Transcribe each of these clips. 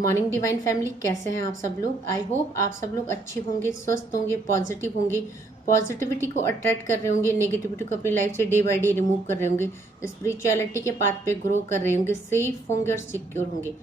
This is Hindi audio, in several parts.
मॉर्निंग डिवाइन फैमिली, कैसे हैं आप सब लोग। आई होप आप सब लोग अच्छे होंगे, स्वस्थ होंगे, पॉजिटिव होंगे, पॉजिटिविटी को अट्रैक्ट कर रहे होंगे, नेगेटिविटी को अपनी लाइफ से डे बाय डे रिमूव कर रहे होंगे, स्पिरिचुअलिटी के पाथ पे ग्रो कर रहे होंगे, सेफ होंगे और सिक्योर होंगे।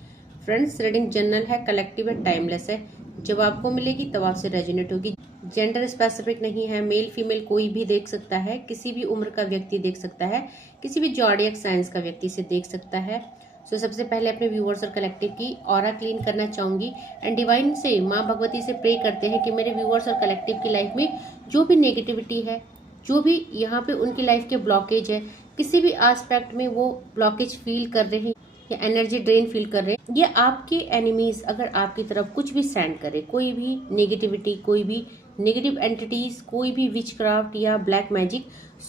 फ्रेंड्स, रीडिंग जनरल है, कलेक्टिव है, टाइमलेस है। जब आपको मिलेगी तब आपसे रेजोनेट होगी। जेंडर स्पेसिफिक नहीं है, मेल फीमेल कोई भी देख सकता है, किसी भी उम्र का व्यक्ति देख सकता है, किसी भी जॉडियक साइंस का व्यक्ति से देख सकता है। सबसे पहले अपने व्यूअर्स और कलेक्टिव की ऑरा क्लीन करना चाहूंगी एंड डिवाइन से, माँ भगवती से प्रे करते हैं कि मेरे व्यूअर्स और कलेक्टिव की लाइफ में जो भी नेगेटिविटी है, जो भी यहाँ पे उनकी लाइफ के ब्लॉकेज है, किसी भी एस्पेक्ट में वो ब्लॉकेज फील कर रहे हैं या एनर्जी ड्रेन फील कर रहे हैं, ये आपके एनिमीज अगर आपकी तरफ कुछ भी सेंड करे, कोई भी नेगेटिविटी, कोई भी नेगेटिव एंटिटीज, कोई भी विच क्राफ्ट या ब्लैक मैजिक,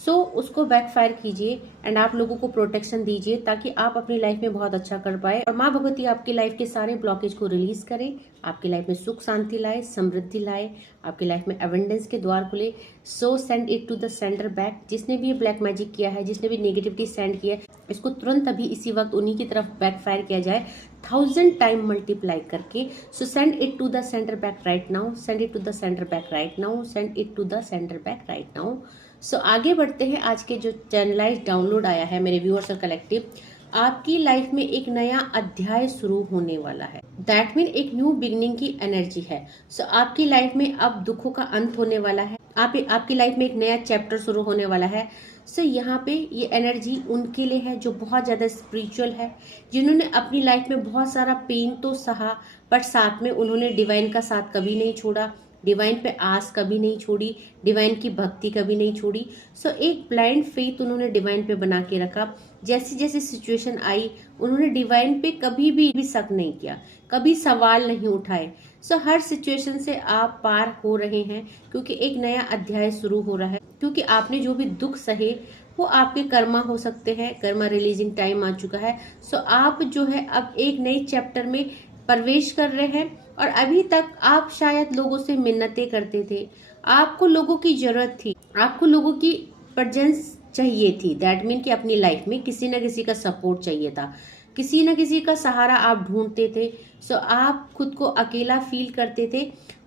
उसको बैकफायर कीजिए एंड आप लोगों को प्रोटेक्शन दीजिए ताकि आप अपनी लाइफ में बहुत अच्छा कर पाए और माँ भगवती आपकी लाइफ के सारे ब्लॉकेज को रिलीज करे, आपकी लाइफ में सुख शांति लाए, समृद्धि लाए, आपकी लाइफ में एवेंडेंस के द्वार खुले। Send it to the centre back. जिसने भी ये ब्लैक मैजिक किया है, जिसने भी नेगेटिविटी सेंड किया है, इसको तुरंत अभी इसी वक्त उन्हीं की तरफ बैकफायर किया जाए 1000 टाइम मल्टीप्लाई करके। Send it to the centre back right now, send it to the centre back right now, send it to the centre back right now. आगे बढ़ते हैं। आज के जो चैनलाइज डाउनलोड आया है मेरे व्यूअर्स और कलेक्टिव, आपकी लाइफ में एक नया अध्याय शुरू होने वाला है। दैट मीन एक न्यू बिगनिंग की एनर्जी है। आपकी लाइफ में अब दुखों का अंत होने वाला है। आपकी लाइफ में एक नया चैप्टर शुरू होने वाला है। यहाँ पे ये एनर्जी उनके लिए है जो बहुत ज्यादा स्पिरिचुअल है, जिन्होंने अपनी लाइफ में बहुत सारा पेन तो सहा, पर साथ में उन्होंने डिवाइन का साथ कभी नहीं छोड़ा, डिवाइन पे आस कभी नहीं छोड़ी, डिवाइन की भक्ति कभी नहीं छोड़ी। एक ब्लाइंड फेथ उन्होंने डिवाइन पे बना के रखा। जैसी जैसी सिचुएशन आई, उन्होंने डिवाइन पे कभी भी शक नहीं किया, कभी सवाल नहीं उठाए। हर सिचुएशन से आप पार हो रहे हैं क्योंकि एक नया अध्याय शुरू हो रहा है। क्योंकि आपने जो भी दुख सहे वो आपके कर्मा हो सकते हैं, कर्मा रिलीजिंग टाइम आ चुका है। आप जो है अब एक नए चैप्टर में प्रवेश कर रहे हैं। और अभी तक आप शायद लोगों से मिन्नतें करते थे, आपको लोगों की जरूरत थी, आपको लोगों की प्रेजेंस चाहिए थी। दैट मीन कि अपनी लाइफ में किसी न किसी का सपोर्ट चाहिए था, किसी न किसी का सहारा आप ढूंढते थे। आप खुद को अकेला फील करते थे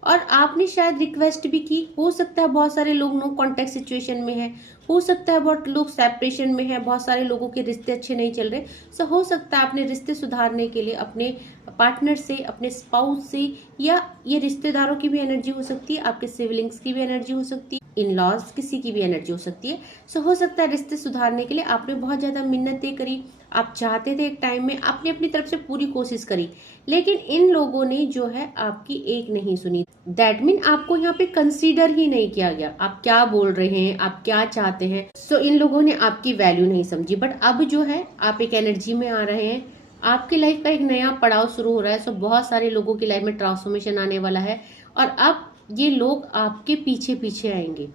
और आपने शायद रिक्वेस्ट भी की। हो सकता है बहुत सारे लोग नो कॉन्टेक्ट सिचुएशन में है, हो सकता है बहुत लोग सेपरेशन में है, बहुत सारे लोगों के रिश्ते अच्छे नहीं चल रहे। हो सकता है अपने रिश्ते सुधारने के लिए अपने पार्टनर से, अपने स्पाउस से, या ये रिश्तेदारों की भी एनर्जी हो सकती है, आपके सिबलिंग्स की भी एनर्जी हो सकती है, इन लॉज किसी की भी एनर्जी हो सकती है। हो सकता है रिश्ते सुधारने के लिए आपने बहुत ज्यादा मिन्नतें करी, आप चाहते थे एक टाइम में, आपने अपनी तरफ से पूरी कोशिश करी, लेकिन इन लोगों ने जो है आपकी एक नहीं सुनी। दैट मीन आपको यहाँ पे कंसीडर ही नहीं किया गया, आप क्या बोल रहे हैं, आप क्या चाहते हैं। इन लोगों ने आपकी वैल्यू नहीं समझी। बट अब जो है आप एक एनर्जी में आ रहे हैं, आपकी लाइफ का एक नया पड़ाव शुरू हो रहा है। बहुत सारे लोगों की लाइफ में ट्रांसफॉर्मेशन आने वाला है और अब ये लोग आपके पीछे पीछे आएंगे।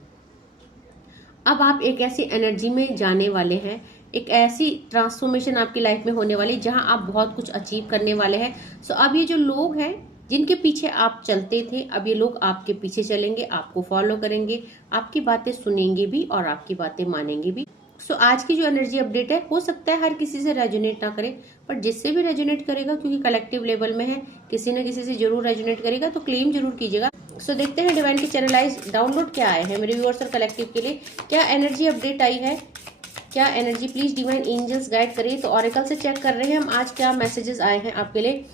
अब आप एक ऐसी एनर्जी में जाने वाले हैं, एक ऐसी ट्रांसफॉर्मेशन आपकी लाइफ में होने वाली जहां आप बहुत कुछ अचीव करने वाले हैं। अब ये जो लोग हैं जिनके पीछे आप चलते थे, अब ये लोग आपके पीछे चलेंगे, आपको फॉलो करेंगे, आपकी बातें सुनेंगे भी और आपकी बातें मानेंगे भी। आज की जो एनर्जी अपडेट है, हो सकता है हर किसी से रेजोनेट ना करे, पर जिससे भी रेजोनेट करेगा, क्योंकि कलेक्टिव लेवल में है, किसी न किसी से जरूर रेजोनेट करेगा, तो क्लेम जरूर कीजिएगा। देखते हैं डिवाइन के चैनलाइज डाउनलोड क्या आए हैं मेरे व्यूअर्स और कलेक्टिव के लिए, क्या एनर्जी अपडेट आई है, क्या energy please divine angels guide करिए। तो ऑरेकल से चेक कर रहे हैं हम आज क्या मैसेजेस आए हैं आपके लिए।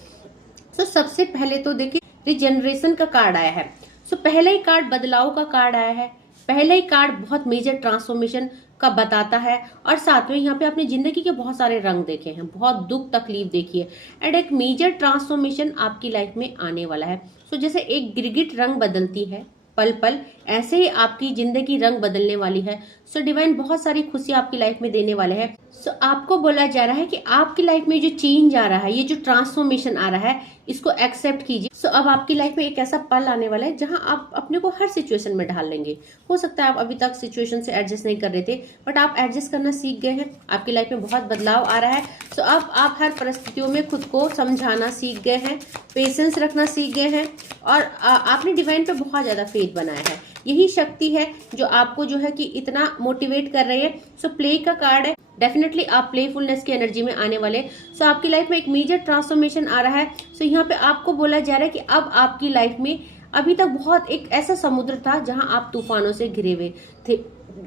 सबसे पहले तो देखिए रिजेनरेशन का कार्ड आया है। पहला ही कार्ड बदलाव का कार्ड आया है, पहला ही कार्ड बहुत मेजर ट्रांसफॉर्मेशन का बताता है। और साथ में यहाँ पे आपने जिंदगी के बहुत सारे रंग देखे हैं, बहुत दुख तकलीफ देखी है एंड एक मेजर ट्रांसफॉर्मेशन आपकी लाइफ में आने वाला है। जैसे एक गिरगिट रंग बदलती है पल पल, ऐसे ही आपकी जिंदगी रंग बदलने वाली है। डिवाइन बहुत सारी खुशी आपकी लाइफ में देने वाले हैं। आपको बोला जा रहा है कि आपकी लाइफ में जो चेंज आ रहा है, ये जो ट्रांसफॉर्मेशन आ रहा है, इसको एक्सेप्ट कीजिए। अब आपकी लाइफ में एक ऐसा पल आने वाला है जहां आप अपने को हर सिचुएशन में ढाल लेंगे। हो सकता है आप अभी तक सिचुएशन से एडजस्ट नहीं कर रहे थे, बट आप एडजस्ट करना सीख गए हैं, आपकी लाइफ में बहुत बदलाव आ रहा है। अब आप हर परिस्थितियों में खुद को समझाना सीख गए हैं, पेशेंस रखना सीख गए हैं और आपने डिवाइन पे बहुत ज्यादा फेथ बनाया है। यही शक्ति है जो आपको जो है कि इतना मोटिवेट कर रही है। प्ले का कार्ड है, डेफिनेटली आप प्लेफुलनेस की एनर्जी में आने वाले। सो आपकी लाइफ में एक मेजर ट्रांसफॉर्मेशन आ रहा है। सो यहाँ पे आपको बोला जा रहा है कि अब आपकी लाइफ में अभी तक बहुत एक ऐसा समुद्र था जहां आप तूफानों से घिरे हुए थे,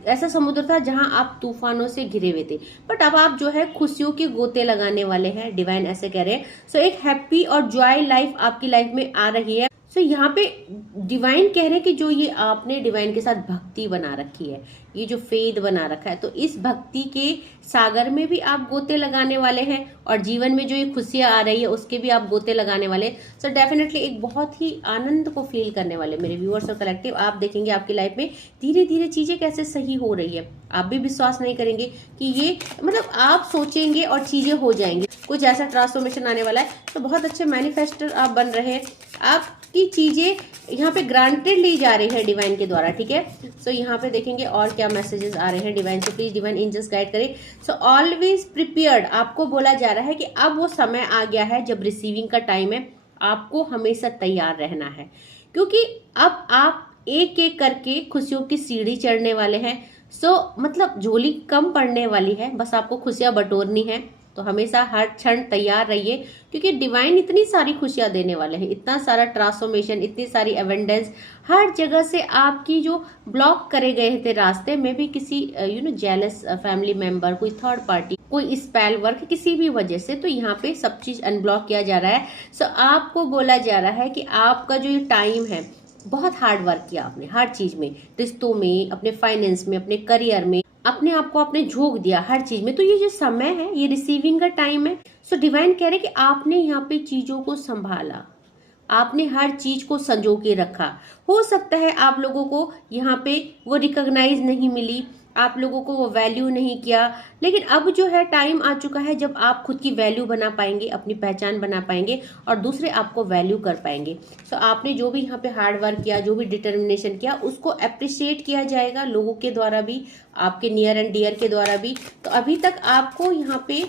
ऐसा समुद्र था जहां आप तूफानों से घिरे हुए थे, बट अब आप जो है खुशियों के गोते लगाने वाले हैं, डिवाइन ऐसे कह रहे हैं। सो एक हैप्पी और जॉय लाइफ आपकी लाइफ में आ रही है। सो यहाँ पे डिवाइन कह रहे हैं कि जो ये आपने डिवाइन के साथ भक्ति बना रखी है, ये जो फेद बना रखा है, तो इस भक्ति के सागर में भी आप गोते लगाने वाले हैं और जीवन में जो ये खुशियां आ रही है उसके भी आप गोते लगाने वाले। सो डेफिनेटली एक बहुत ही आनंद को फील करने वाले मेरे व्यूअर्स और कलेक्टिव। आप देखेंगे आपकी लाइफ में धीरे धीरे चीजें कैसे सही हो रही है। आप भी विश्वास नहीं करेंगे कि ये मतलब आप सोचेंगे और चीजें हो जाएंगी, कुछ ऐसा ट्रांसफॉर्मेशन आने वाला है। तो बहुत अच्छे मैनिफेस्टर आप बन रहे हैं, आपकी चीजें यहाँ पे ग्रांटेड ली जा रही है डिवाइन के द्वारा, ठीक है। सो यहाँ पे देखेंगे और क्या मैसेजेस आ रहे हैं डिवाइन से, प्लीज डिवाइन एंजल्स गाइड करें। सो ऑलवेज प्रिपेयर्ड, आपको बोला जा रहा है कि अब वो समय आ गया है जब रिसीविंग का टाइम है, आपको हमेशा तैयार रहना है, क्योंकि अब आप एक एक करके खुशियों की सीढ़ी चढ़ने वाले हैं। सो मतलब झोली कम पड़ने वाली है, बस आपको खुशियां बटोरनी है। तो हमेशा हर क्षण तैयार रहिए, क्योंकि डिवाइन इतनी सारी खुशियां देने वाले हैं, इतना सारा ट्रांसफॉर्मेशन, इतनी सारी एवेंडेंस, हर जगह से आपकी जो ब्लॉक करे गए थे रास्ते में भी किसी जेलस फैमिली मेंबर, कोई थर्ड पार्टी, कोई स्पेल वर्क, किसी भी वजह से, तो यहाँ पे सब चीज अनब्लॉक किया जा रहा है। सो आपको बोला जा रहा है कि आपका जो ये टाइम है, बहुत हार्ड वर्क किया आपने हर चीज में, रिश्तों में, अपने फाइनेंस में, अपने करियर में, अपने आप को आपने झोंक दिया हर चीज में। तो ये जो समय है ये रिसीविंग का टाइम है। सो डिवाइन कह रहे कि आपने यहाँ पे चीजों को संभाला, आपने हर चीज को संजो के रखा। हो सकता है आप लोगों को यहाँ पे वो रिकॉग्नाइज नहीं मिली, आप लोगों को वो वैल्यू नहीं किया, लेकिन अब जो है टाइम आ चुका है जब आप खुद की वैल्यू बना पाएंगे, अपनी पहचान बना पाएंगे और दूसरे आपको वैल्यू कर पाएंगे। सो आपने जो भी यहाँ पे हार्ड वर्क किया, जो भी डिटर्मिनेशन किया, उसको अप्रिशिएट किया जाएगा लोगों के द्वारा भी, आपके नियर एंड डियर के द्वारा भी। तो अभी तक आपको यहाँ पे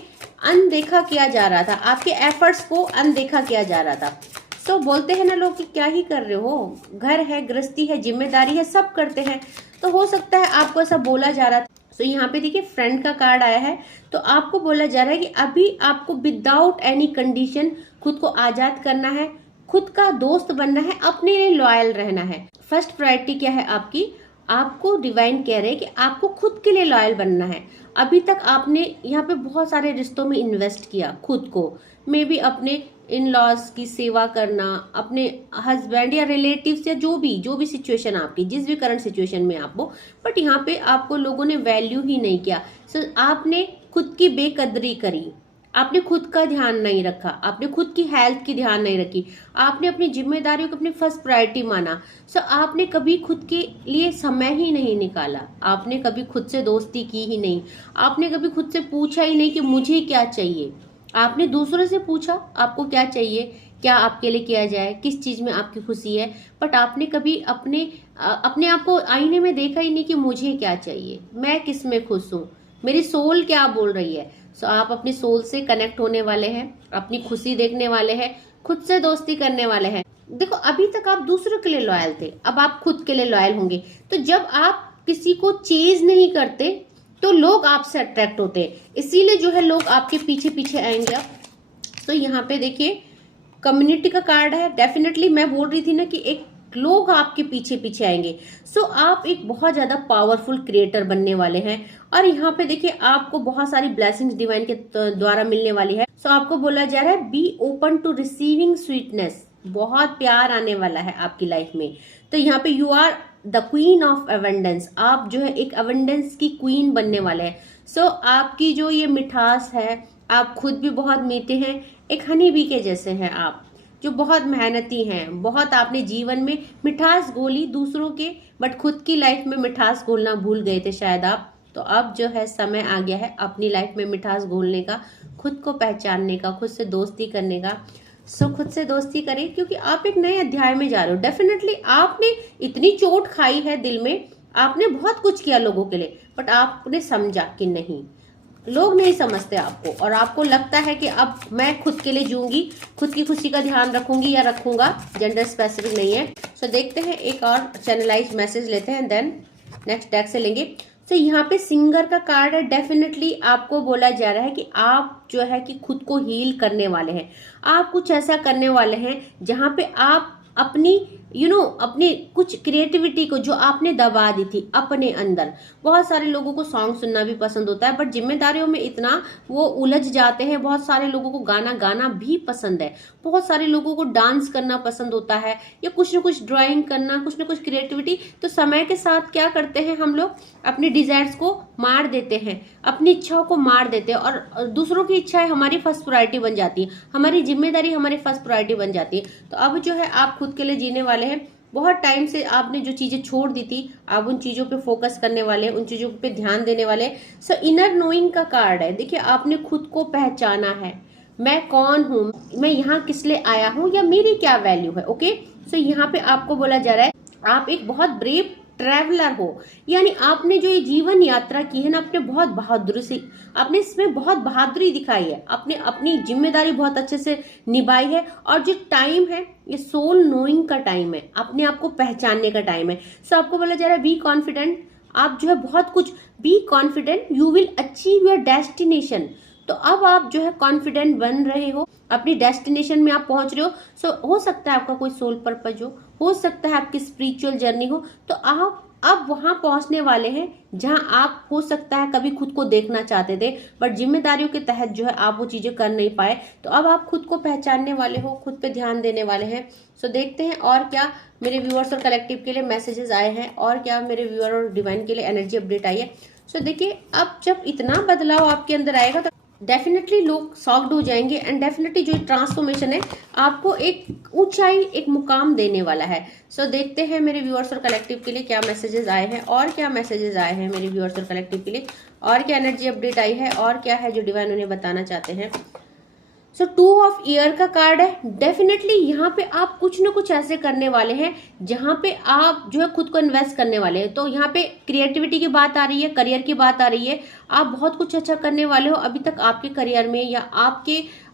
अनदेखा किया जा रहा था, आपके एफर्ट्स को अनदेखा किया जा रहा था। तो बोलते हैं ना लोग कि क्या ही कर रहे हो, घर है, गृहस्थी है, जिम्मेदारी है, सब करते हैं। तो हो सकता है आपको ऐसा बोला जा रहा था। तो यहाँ पे देखिए फ्रेंड का कार्ड आया है, तो आपको बोला जा रहा है कि अभी आपको विदाउट एनी कंडीशन खुद को आजाद करना है, खुद का दोस्त बनना है, अपने लिए लॉयल रहना है। फर्स्ट प्रायोरिटी क्या है आपकी, आपको डिवाइन कह रहे हैं कि आपको खुद के लिए लॉयल बनना है। अभी तक आपने यहाँ पे बहुत सारे रिश्तों में इन्वेस्ट किया, खुद को, मे बी अपने इन लॉज की सेवा करना, अपने हस्बैंड या रिलेटिव्स या जो भी सिचुएशन आपकी, जिस भी करंट सिचुएशन में आप हो, बट यहाँ पे आपको लोगों ने वैल्यू ही नहीं किया। सो आपने खुद की बेकदरी करी, आपने खुद का ध्यान नहीं रखा, आपने खुद की हेल्थ की ध्यान नहीं रखी, आपने अपनी जिम्मेदारियों को अपनी फर्स्ट प्रायोरिटी माना। सो आपने कभी खुद के लिए समय ही नहीं निकाला, आपने कभी खुद से दोस्ती की ही नहीं, आपने कभी खुद से पूछा ही नहीं कि मुझे क्या चाहिए। आपने दूसरों से पूछा आपको क्या चाहिए, क्या आपके लिए किया जाए, किस चीज में आपकी खुशी है, बट आपने कभी अपने आप को आईने में देखा ही नहीं कि मुझे क्या चाहिए, मैं किस में खुश हूँ, मेरी सोल क्या बोल रही है। सो आप अपनी सोल से कनेक्ट होने वाले हैं, अपनी खुशी देखने वाले हैं, खुद से दोस्ती करने वाले हैं। देखो अभी तक आप दूसरों के लिए लॉयल थे, अब आप खुद के लिए लॉयल होंगे। तो जब आप किसी को चेज नहीं करते तो लोग आपसे अट्रैक्ट होते हैं, इसीलिए जो है लोग आपके पीछे पीछे आएंगे। तो यहाँ पे देखिए कम्युनिटी का कार्ड है। डेफिनेटली मैं बोल रही थी ना कि एक लोग आपके पीछे पीछे आएंगे। सो आप एक बहुत ज्यादा पावरफुल क्रिएटर बनने वाले हैं। और यहाँ पे देखिए आपको बहुत सारी ब्लेसिंग्स डिवाइन के द्वारा मिलने वाली है। सो आपको बोला जा रहा है be open to receiving sweetness, बहुत प्यार आने वाला है आपकी लाइफ में। तो यहाँ पे you are the queen of abundance, आप जो है एक अवेंडेंस की क्वीन बनने वाले हैं। सो आपकी जो ये मिठास है, आप खुद भी बहुत मीठे हैं, एक हनी बी के जैसे हैं आप, जो बहुत मेहनती हैं, बहुत आपने जीवन में मिठास घोली दूसरों के, बट खुद की लाइफ में मिठास घोलना भूल गए थे शायद आप। तो अब जो है समय आ गया है अपनी लाइफ में मिठास घोलने का, खुद को पहचानने का, खुद से दोस्ती करने का। सो खुद से दोस्ती करें, क्योंकि आप एक नए अध्याय में जा रहे हो। डेफिनेटली आपने इतनी चोट खाई है दिल में, आपने बहुत कुछ किया लोगों के लिए, बट आपने समझा कि नहीं, लोग नहीं समझते आपको, और आपको लगता है कि अब मैं खुद के लिए जीऊंगी, खुद की खुशी का ध्यान रखूंगी या रखूंगा, जेंडर स्पेसिफिक नहीं है। सो देखते हैं एक और चैनलाइज मैसेज लेते हैं, देन नेक्स्ट डेक से लेंगे। तो यहाँ पे सिंगर का कार्ड है। डेफिनेटली आपको बोला जा रहा है कि आप जो है कि खुद को हील करने वाले हैं। आप कुछ ऐसा करने वाले हैं जहां पे आप अपनी अपनी कुछ क्रिएटिविटी को जो आपने दबा दी थी अपने अंदर। बहुत सारे लोगों को सॉन्ग सुनना भी पसंद होता है, बट जिम्मेदारियों में इतना वो उलझ जाते हैं। बहुत सारे लोगों को गाना गाना भी पसंद है, बहुत सारे लोगों को डांस करना पसंद होता है, या कुछ ना कुछ ड्राइंग करना, कुछ ना कुछ क्रिएटिविटी। तो समय के साथ क्या करते हैं हम लोग, अपनी डिजायर्स को मार देते हैं, अपनी इच्छाओं को मार देते हैं, और दूसरों की इच्छाएं हमारी फर्स्ट प्रायोरिटी बन जाती है, हमारी जिम्मेदारी हमारी फर्स्ट प्रायोरिटी बन जाती है। तो अब जो है आप खुद के लिए जीने वाले हैं। बहुत टाइम से आपने जो चीजें छोड़ दी थी, आप उन चीजों पे फोकस करने वाले हैं, उन चीजों पे ध्यान देने वाले हैं। सो इनर नोइंग का कार्ड है। देखिए, आपने खुद को पहचाना है, मैं कौन हूं, मैं यहाँ किस लिए आया हूं, या मेरी क्या वैल्यू है। ओके, सो यहाँ पे आपको बोला जा रहा है आप एक बहुत ब्रेव ट्रैवलर हो, यानी आपने जो ये जीवन यात्रा की है ना, आपने बहुत बहादुरी से, आपने इसमें बहुत बहादुरी दिखाई है, आपने अपनी जिम्मेदारी बहुत अच्छे से निभाई है। और जो टाइम है ये सोल नोइंग का टाइम है, अपने आप को पहचानने का टाइम है। सो आपको बोला जा रहा है बी कॉन्फिडेंट, आप जो है बहुत कुछ, be confident, you will achieve your destination. तो अब आप जो है कॉन्फिडेंट बन रहे हो, अपनी डेस्टिनेशन में आप पहुंच रहे हो। सो हो सकता है आपका कोई सोल पर्पज हो सकता है आपकी स्पिरिचुअल जर्नी हो। तो आप अब वहां पहुंचने वाले हैं जहां आप हो सकता है कभी खुद को देखना चाहते थे, बट जिम्मेदारियों के तहत जो है आप वो चीजें कर नहीं पाए। तो अब आप खुद को पहचानने वाले हो, खुद पे ध्यान देने वाले हैं। सो देखते हैं और क्या मेरे व्यूअर्स और कलेक्टिव के लिए मैसेजेस आए हैं, और क्या मेरे व्यूअर और डिवाइन के लिए एनर्जी अपडेट आई है। सो देखिए, अब जब इतना बदलाव आपके अंदर आएगा तो डेफिनेटली लोग सॉक्ड हो जाएंगे, एंड डेफिनेटली जो ट्रांसफॉर्मेशन है आपको एक ऊंचाई, एक मुकाम देने वाला है। सो देखते हैं मेरे व्यूअर्स और कलेक्टिव के लिए क्या मैसेजेस आए हैं, और क्या मैसेजेस आए हैं मेरे व्यूअर्स और कलेक्टिव के लिए, और क्या एनर्जी अपडेट आई है, और क्या है जो डिवाइन उन्हें बताना चाहते हैं। सो 2 ऑफ ईयर का कार्ड है। डेफिनेटली यहाँ पे आप कुछ ना कुछ ऐसे करने वाले हैं जहां पे आप जो है खुद को इन्वेस्ट करने वाले हैं। तो यहाँ पे क्रिएटिविटी की बात आ रही है, करियर की बात आ रही है। आप बहुत कुछ अच्छा करने वाले हो। अभी तक आपके करियर में या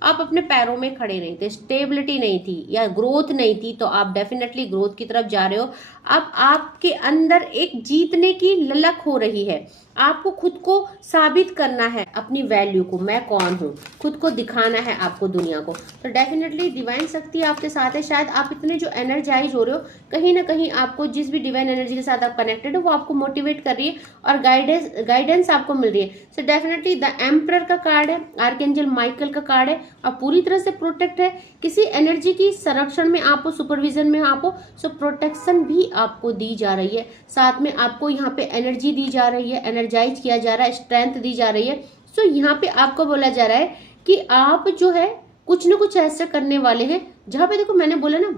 आप अपने पैरों में खड़े नहीं थे, स्टेबिलिटी नहीं थी या ग्रोथ नहीं थी, तो आप डेफिनेटली ग्रोथ की तरफ जा रहे हो। अब आपके अंदर एक जीतने की ललक हो रही है। आपको खुद को साबित करना है, अपनी वैल्यू को, मैं कौन हूँ, खुद को दिखाना है आपको दुनिया को। तो डेफिनेटली डिवाइन शक्ति आपके साथ है। शायद आप इतने जो एनर्जाइज हो रहे हो, कहीं ना कहीं आपको जिस भी डिवाइन एनर्जी के साथ आप कनेक्टेड हो वो आपको मोटिवेट कर रही है और गाइडेंस आपको मिल रही है। सो डेफिनेटली द एम्परर का कार्ड है, आर्कएंजल माइकल का कार्ड है। आप पूरी तरह से प्रोटेक्ट है, किसी एनर्जी की संरक्षण में आप हो, सुपरविजन में आप हो। सो प्रोटेक्शन भी आपको दी जा रही है, साथ में आपको यहाँ पे एनर्जी दी जा रही है, एनर्जाइज किया जा रहा है, स्ट्रेंथ दी जा रही है। सो यहाँ पे आपको बोला जा रहा है कि आप जो है कुछ ना कुछ ऐसा करने वाले हैं जहां पे, देखो मैंने बोला ना,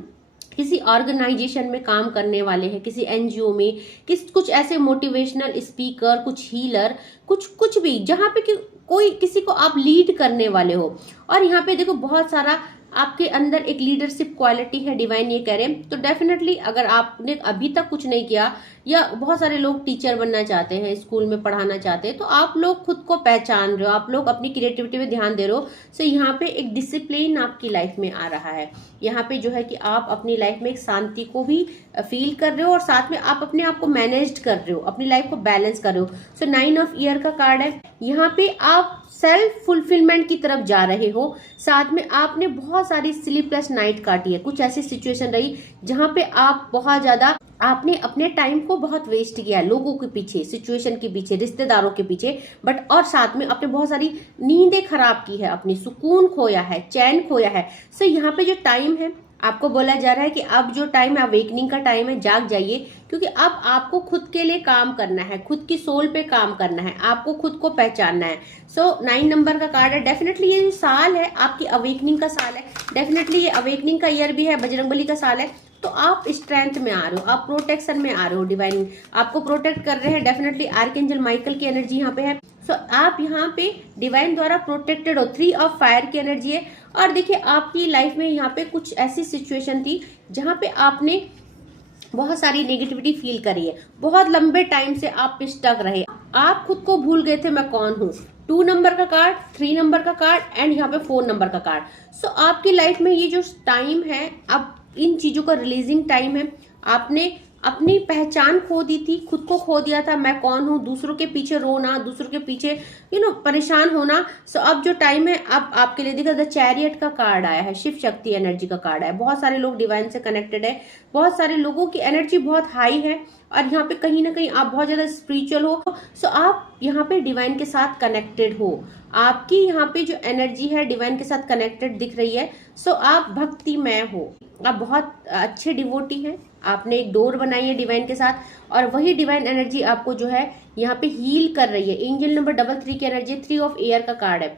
किसी ऑर्गेनाइजेशन में काम करने वाले हैं, किसी एनजीओ में, कुछ ऐसे मोटिवेशनल स्पीकर, कुछ हीलर, कुछ भी, जहां पे कोई किसी को आप लीड करने वाले हो। और यहाँ पे देखो बहुत सारा आपके अंदर एक लीडरशिप क्वालिटी है, डिवाइन ये कह रहे हैं। तो डेफिनेटली अगर आपने अभी तक कुछ नहीं किया, या बहुत सारे लोग टीचर बनना चाहते हैं, स्कूल में पढ़ाना चाहते हैं, तो आप लोग खुद को पहचान रहे हो, आप लोग अपनी क्रिएटिविटी पे ध्यान दे रहे हो। सो यहाँ पे एक डिसिप्लिन आपकी लाइफ में आ रहा है। यहाँ पे जो है कि आप अपनी लाइफ में एक शांति को भी फील कर रहे हो, और साथ में आप अपने आप को मैनेज कर रहे हो, अपनी लाइफ को बैलेंस कर रहे हो। सो 9 ऑफ ईयर का कार्ड है। यहाँ पे आप सेल्फ फुलफिलमेंट की तरफ जा रहे हो। साथ में आपने बहुत सारी स्लीपलेस नाइट काटी है, कुछ ऐसी सिचुएशन रही जहां पे आप बहुत ज्यादा, आपने अपने टाइम को बहुत वेस्ट किया लोगों के पीछे, सिचुएशन के पीछे, रिश्तेदारों के पीछे, बट और साथ में आपने बहुत सारी नींदें खराब की है, अपनी सुकून खोया है, चैन खोया है। सो यहाँ पे जो टाइम है आपको बोला जा रहा है कि अब जो टाइम है अवेकनिंग का टाइम है, जाग जाइए, क्योंकि अब आपको खुद के लिए काम करना है, खुद की सोल पे काम करना है, आपको खुद को पहचानना है। सो 9 नंबर का कार्ड है। डेफिनेटली ये साल है आपकी अवेकनिंग का साल है, डेफिनेटली ये अवेकनिंग का ईयर भी है, बजरंगबली का साल है। तो आप स्ट्रेंथ में आ रहे हो, आप प्रोटेक्शन में आ रहे हो, डिवाइन आपको प्रोटेक्ट कर रहे हैं। डेफिनेटली आर्कएंजल माइकल की एनर्जी यहाँ पे है। सो आप यहाँ पे डिवाइन द्वारा प्रोटेक्टेड हो। 3 ऑफ फायर की एनर्जी है। और देखिए आपकी लाइफ में यहाँ पे कुछ ऐसी सिचुएशन थी जहां पे आपने बहुत सारी नेगेटिविटी फील करी है, बहुत लंबे टाइम से आप स्टक रहे, आप खुद को भूल गए थे मैं कौन हूँ। 2 नंबर का कार्ड, 3 नंबर का कार्ड एंड यहाँ पे 4 नंबर का कार्ड। सो आपकी लाइफ में ये जो टाइम है, अब इन चीजों का रिलीजिंग टाइम है। आपने अपनी पहचान खो दी थी, खुद को खो दिया था, मैं कौन हूँ, दूसरों के पीछे रोना, दूसरों के पीछे परेशान होना। सो अब जो टाइम है, अब आपके लिए देखा, द चैरियट का कार्ड आया है, शिव शक्ति एनर्जी का कार्ड है। बहुत सारे लोग डिवाइन से कनेक्टेड है, बहुत सारे लोगों की एनर्जी बहुत हाई है, और यहाँ पे कहीं ना कहीं आप बहुत ज्यादा स्पिरिचुअल हो। सो आप यहाँ पे डिवाइन के साथ कनेक्टेड हो, आपकी यहाँ पे जो एनर्जी है डिवाइन के साथ कनेक्टेड दिख रही है। सो आप भक्तिमय हो, आप बहुत अच्छे डिवोटी हैं, आपने एक डोर बनाई है डिवाइन के साथ, और वही डिवाइन एनर्जी आपको जो है यहाँ पे हील कर रही है। एंजल नंबर 33 की एनर्जी 3 ऑफ एयर का कार्ड है।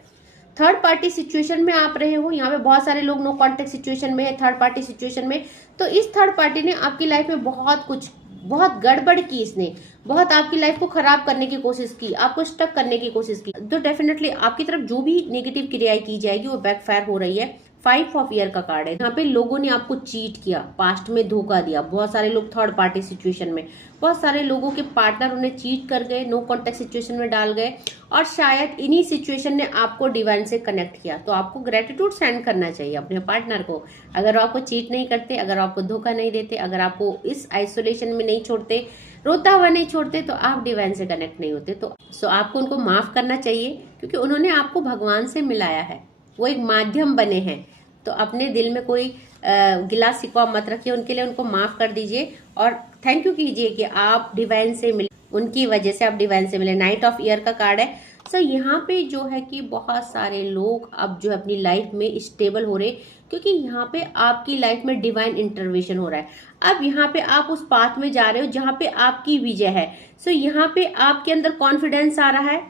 थर्ड पार्टी सिचुएशन में आप रहे हो, यहाँ पे बहुत सारे लोग नो कॉन्टेक्ट सिचुएशन में है, थर्ड पार्टी सिचुएशन में। तो इस थर्ड पार्टी ने आपकी लाइफ में बहुत गड़बड़ की, इसने बहुत आपकी लाइफ को खराब करने की कोशिश की, आपको स्टक करने की कोशिश की। तो डेफिनेटली आपकी तरफ जो भी नेगेटिव क्रियाएं की जाएगी वो बैकफायर हो रही है। 5 ऑफ ईयर का कार्ड है। यहाँ पे लोगों ने आपको चीट किया, पास्ट में धोखा दिया, बहुत सारे लोग थर्ड पार्टी सिचुएशन में, बहुत सारे लोगों के पार्टनर उन्हें चीट कर गए, नो कॉन्टेक्ट सिचुएशन में डाल गए, और शायद इन्हीं सिचुएशन ने आपको डिवाइन से कनेक्ट किया। तो आपको ग्रेटिट्यूड सेंड करना चाहिए अपने पार्टनर को। अगर वो आपको चीट नहीं करते, अगर आपको धोखा नहीं देते, अगर आपको इस आइसोलेशन में नहीं छोड़ते, रोता हुआ नहीं छोड़ते, तो आप डिवाइन से कनेक्ट नहीं होते। तो आपको उनको माफ करना चाहिए, क्योंकि उन्होंने आपको भगवान से मिलाया है, वो एक माध्यम बने हैं। तो अपने दिल में कोई गिला शिकवा मत रखिए उनके लिए, उनको माफ कर दीजिए और थैंक यू कीजिए कि आप डिवाइन से मिले, उनकी वजह से आप डिवाइन से मिले। नाइट ऑफ ईयर का कार्ड है। सो यहाँ पे जो है कि बहुत सारे लोग अब जो अपनी लाइफ में स्टेबल हो रहे, क्योंकि यहाँ पे आपकी लाइफ में डिवाइन इंटरवेंशन हो रहा है। अब यहाँ पे आप उस पाथ में जा रहे हो जहाँ पे आपकी विजय है। सो यहाँ पे आपके अंदर कॉन्फिडेंस आ रहा है,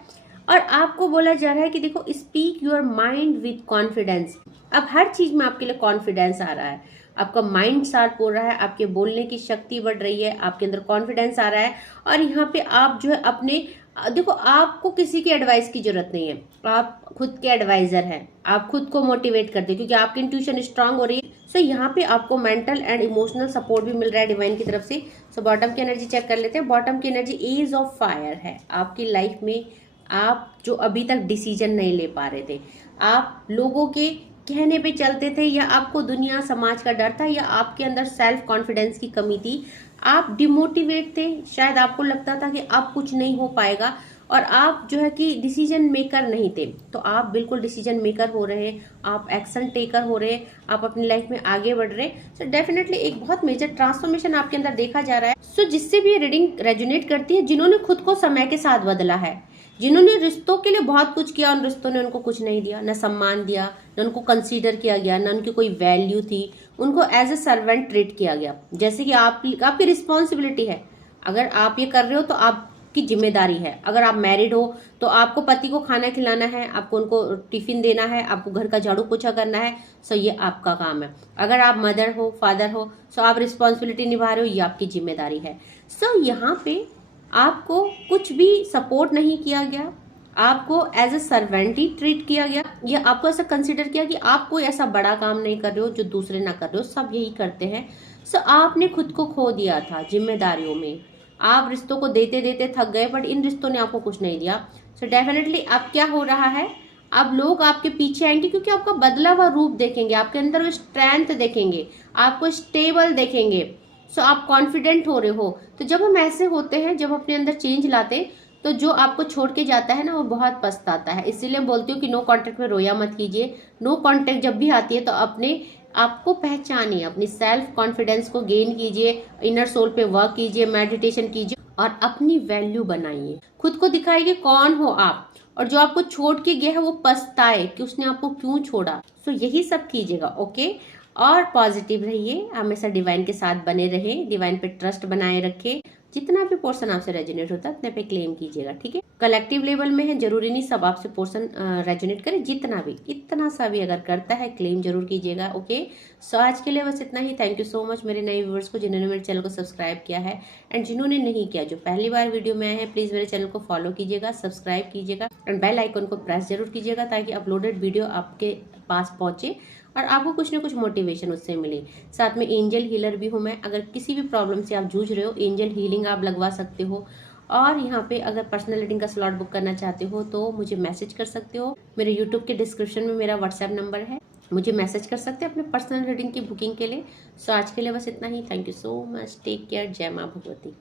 और आपको बोला जा रहा है कि देखो, speak your mind with confidence. अब हर चीज में आपके लिए कॉन्फिडेंस आ रहा है, आपका माइंड शार्प हो रहा है, आपके बोलने की शक्ति बढ़ रही है, आपके अंदर कॉन्फिडेंस आ रहा है। और यहाँ पे आप जो है अपने, देखो, आपको किसी की एडवाइस की जरूरत नहीं है, आप खुद के एडवाइजर हैं, आप खुद को मोटिवेट करते हैं, क्योंकि आपकी इंट्यूशन स्ट्रांग हो रही है। सो यहाँ पे आपको मेंटल एंड इमोशनल सपोर्ट भी मिल रहा है डिवाइन की तरफ से। सो बॉटम की एनर्जी चेक कर लेते हैं। बॉटम की एनर्जी एज ऑफ फायर है। आपकी लाइफ में आप जो अभी तक डिसीजन नहीं ले पा रहे थे, आप लोगों के कहने पे चलते थे, या आपको दुनिया समाज का डर था, या आपके अंदर सेल्फ कॉन्फिडेंस की कमी थी, आप डिमोटिवेट थे, शायद आपको लगता था कि अब कुछ नहीं हो पाएगा, और आप जो है कि डिसीजन मेकर नहीं थे। तो आप बिल्कुल डिसीजन मेकर हो रहे हैं, आप एक्शन टेकर हो रहे हैं, आप अपनी लाइफ में आगे बढ़ रहे हैं। सो डेफिनेटली एक बहुत मेजर ट्रांसफॉर्मेशन आपके अंदर देखा जा रहा है। सो जिससे भी ये रीडिंग रेजोनेट करती है, जिन्होंने खुद को समय के साथ बदला है, जिन्होंने रिश्तों के लिए बहुत कुछ किया, उन रिश्तों ने उनको कुछ नहीं दिया, न सम्मान दिया, न उनको कंसीडर किया गया, न उनकी कोई वैल्यू थी, उनको एज ए सर्वेंट ट्रीट किया गया। जैसे कि आपकी रिस्पॉन्सिबिलिटी है, अगर आप ये कर रहे हो तो आपकी जिम्मेदारी है। अगर आप मैरिड हो तो आपको पति को खाना खिलाना है, आपको उनको टिफिन देना है, आपको घर का झाड़ू पोछा करना है। सो ये आपका काम है। अगर आप मदर हो, फादर हो, सो आप रिस्पॉन्सिबिलिटी निभा रहे हो, ये आपकी जिम्मेदारी है। सो यहाँ पे आपको कुछ भी सपोर्ट नहीं किया गया, आपको एज ए सर्वेंट ही ट्रीट किया गया, या आपको ऐसा कंसिडर किया कि आप कोई ऐसा बड़ा काम नहीं कर रहे हो जो दूसरे ना कर रहे हो, सब यही करते हैं। सो आपने खुद को खो दिया था जिम्मेदारियों में, आप रिश्तों को देते देते थक गए, बट इन रिश्तों ने आपको कुछ नहीं दिया। सो डेफिनेटली अब क्या हो रहा है, अब लोग आपके पीछे आएंगे, क्योंकि आपका बदला हुआ रूप देखेंगे, आपके अंदर वो स्ट्रेंथ देखेंगे, आपको स्टेबल देखेंगे। सो आप कॉन्फिडेंट हो रहे हो। तो जब हम ऐसे होते हैं, जब अपने अंदर चेंज लाते, तो जो आपको छोड़ के जाता है ना, वो बहुत पछताता है। इसीलिए बोलती हूँ कि नो कॉन्टेक्ट में रोया मत कीजिए। नो कॉन्टेक्ट जब भी आती है तो अपने आपको पहचानिए, अपनी सेल्फ कॉन्फिडेंस को गेन कीजिए, इनर सोल पे वर्क कीजिए, मेडिटेशन कीजिए, और अपनी वैल्यू बनाइए, खुद को दिखाइए कौन हो आप, और जो आपको छोड़ के गया है वो पछताए कि उसने आपको क्यों छोड़ा। सो यही सब कीजिएगा, ओके। और पॉजिटिव रहिए, हमेशा डिवाइन के साथ बने रहें, डिवाइन पे ट्रस्ट बनाए रखें। जितना भी पोर्शन आपसे रेजोनेट होता है उतने पे क्लेम कीजिएगा, ठीक है। कलेक्टिव लेवल में है, जरूरी नहीं सब आपसे पोर्शन रेजोनेट करे, जितना भी, इतना सा भी अगर करता है क्लेम जरूर कीजिएगा, ओके। सो आज के लिए बस इतना ही। थैंक यू सो मच मेरे नए व्यूअर्स को, जिन्होंने मेरे चैनल को सब्सक्राइब किया है, एंड जिन्होंने नहीं किया, जो पहली बार वीडियो में आए हैं, प्लीज मेरे चैनल को फॉलो कीजिएगा, सब्सक्राइब कीजिएगा, एंड बेल आइकन को प्रेस जरूर कीजिएगा, ताकि अपलोडेड वीडियो आपके पास पहुंचे और आपको कुछ ना कुछ मोटिवेशन उससे मिले। साथ में एंजल हीलर भी हूँ मैं, अगर किसी भी प्रॉब्लम से आप जूझ रहे हो, एंजल हीलिंग आप लगवा सकते हो। और यहाँ पे अगर पर्सनल रीडिंग का स्लॉट बुक करना चाहते हो तो मुझे मैसेज कर सकते हो। मेरे यूट्यूब के डिस्क्रिप्शन में मेरा व्हाट्सएप नंबर है, मुझे मैसेज कर सकते हैं अपने पर्सनल रीडिंग की बुकिंग के लिए। सो आज के लिए बस इतना ही। Thank you so much, take care, जय माँ भगवती।